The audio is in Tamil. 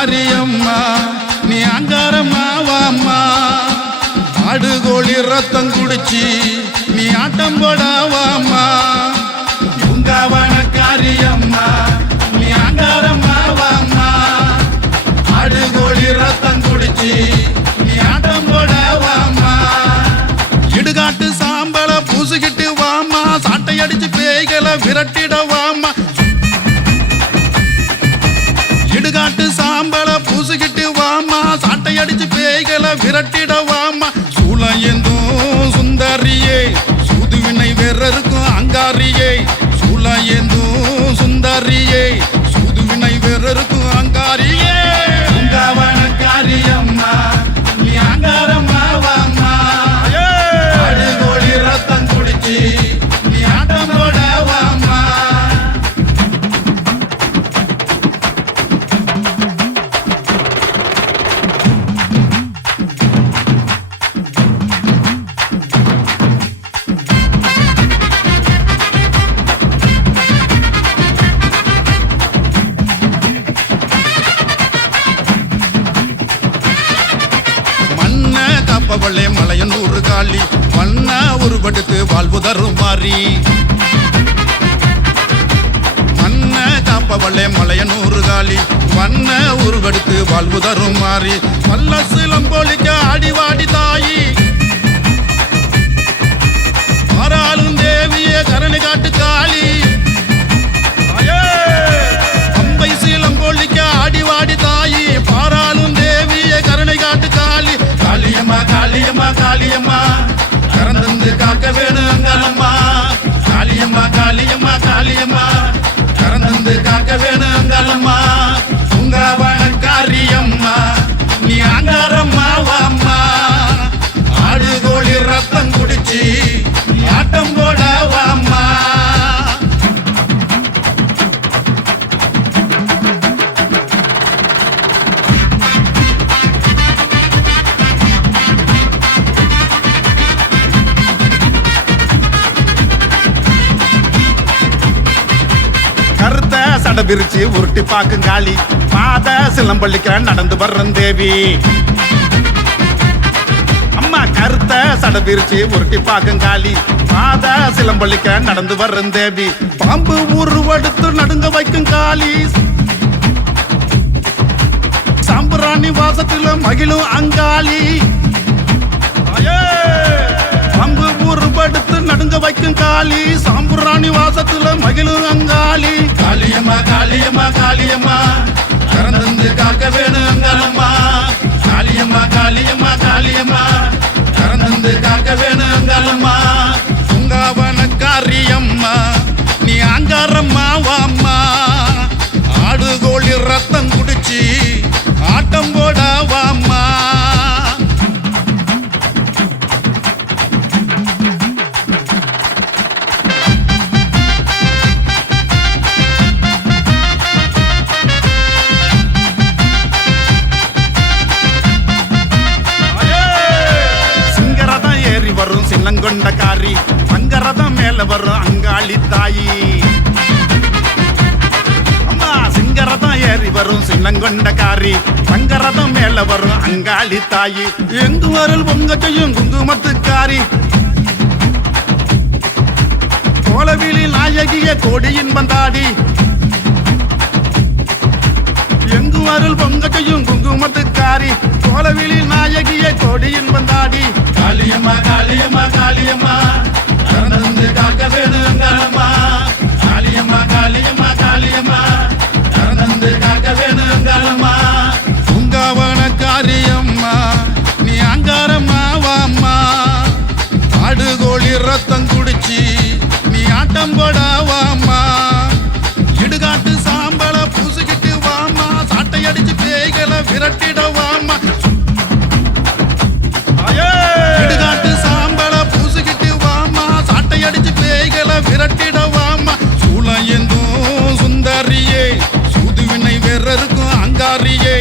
காரியம்மா நீ அங்காரம்மா வாம்மா ஆடுகோழி ரத்தம் குடிச்சி நீ ஆட்டம் போடாவாம்மா பூங்காவன காரியம்மா நீ அங்காரம்மா வாம்மா ஆடுகோழி ரத்தம் குடிச்சி நீ ஆட்டம் போடாவாம்மா இடுகாட்டு சாம்பல பூசுகிட்டு வாமா சாட்டை அடிச்சு பேய்களை விரட்டிடவாமா இடுகாட்டு சாம்பல பூசுகிட்டு வாமா சாட்டை அடிச்சு பேய்களை விரட்டிடவாமா சூளம் ஏந்தும் சுந்தரியே சூதுவினை வேறருக்கும் அங்காரியே சூளம் ஏந்தும் சுந்தரியே சூதுவினை வேறருக்கும் அங்காரியே உங்காவன காரியம்மா நீ அங்காரம்மா வாம்மா ஆடுகோழி ரத்தம் குடிச்சி நீ ஆட்டம் போடாவாம்மா காப்பவளே மலையனூறு காளி வண்ண உருவெடுத்து வாழ்வு தரும் மாறி மண்ண காப்பவளே மலையனூறு காளி வண்ண உருவெடுத்து வாழ்வு தரும் மாறி வல்ல சிலம்பொழிக்க அடிவாடி தாயி ஆறாலும் தேவியே கரணி காட்டு காளி அம்பை சிலம்பொழிக்க அடிவாடி தாயி பாராளும் தேவியே கருணை காட்டு காளி காளியம்மா காளியம்மா காளியம்மா கறந்து காக்க வேணும் அங்காளம்மா காளியம்மா காளியம்மா காளியம்மா கறந்து காக்க வேணும் அங்காளம்மா உங்காவன காரியம்மா நீ அங்காரம்மா வாம்மா ஆடுகோழி ரத்தம் குடிச்சி ஆட்டம் போட வாம்மா கருத்த சட விரிச்சு உருட்டி பாக்கும் காளி பாத சிலம்பள்ளிக்க நடந்து வர்றன் தேவி அம்மா கருத்த சட விரிச்சு உருட்டி பாக்கும் காளி பாத சிலம்பள்ளிக்க நடந்து வர்றன் தேவி பாம்பு உருவெடுத்து நடுங்க வைக்கும் காளி சாம்பிராணி வாசத்துல மகிழும் அங்காளி பாம்பு உருவெடுத்து நடுங்க வைக்கும் காளி சாம்பிராணி வாசத்துல மகிழும் அங்காளி காளியம்மா காளியம்மா காளியம்மா கறந்து காக்க வேணும் அங்காளம்மா காளியம்மா காளியம்மா காளியம்மா கறந்து காக்க வேணும் அங்காளம்மா உங்காவன காரியம்மா நீ அங்காரம்மா வாம்மா ஆடுகோழி ரத்தம் குடிச்சி ஆட்டம் போட வாம்மா வரும் சின்னங்கொண்ட காரி அங்கரதம் மேல வரும் அங்காளி தாயி அம்மா சிங்கரதம் ஏறி வரும் சின்னங்கொண்ட காரி அங்கரதம் மேல வரும் அங்காளி தாயி எங்கு வரல் பொங்கச்சையும் குங்குமத்துக்காரி கோலவிழி நாயகிய கோடியின் வந்தாடி எங்கு வரல் பொங்கச்சையும் குங்குமத்துக்காரி கோலவிழி நாயகிய கோடியின் வந்தாடி காளியம்மா காளியம்மா காளியம்மா கறந்து காக்க வேணும் அங்காளம்மா காளியம்மா காளியம்மா காளியம்மா கறந்து காக்க வேணும் அங்காளம்மா உங்காவன காரியம்மா நீ அங்காரம்மா வாம்மா ஆடுகோழி ரத்தம் குடிச்சி நீ ஆட்டம் போடாவாம்மா இடுகாட்டு சாம்பல பூசுகிட்டு வாமா சாட்டை அடிச்சு பேய்களை விரட்டிடவாமா இடுகாட்டு சாம்பல பூசுகிட்டு வாமா சாட்டை அடிச்சு பேய்களை விரட்டிடவாமா சூளம் ஏந்தும் சுந்தரியே சூதுவினை வேறருக்கும் அங்காரியே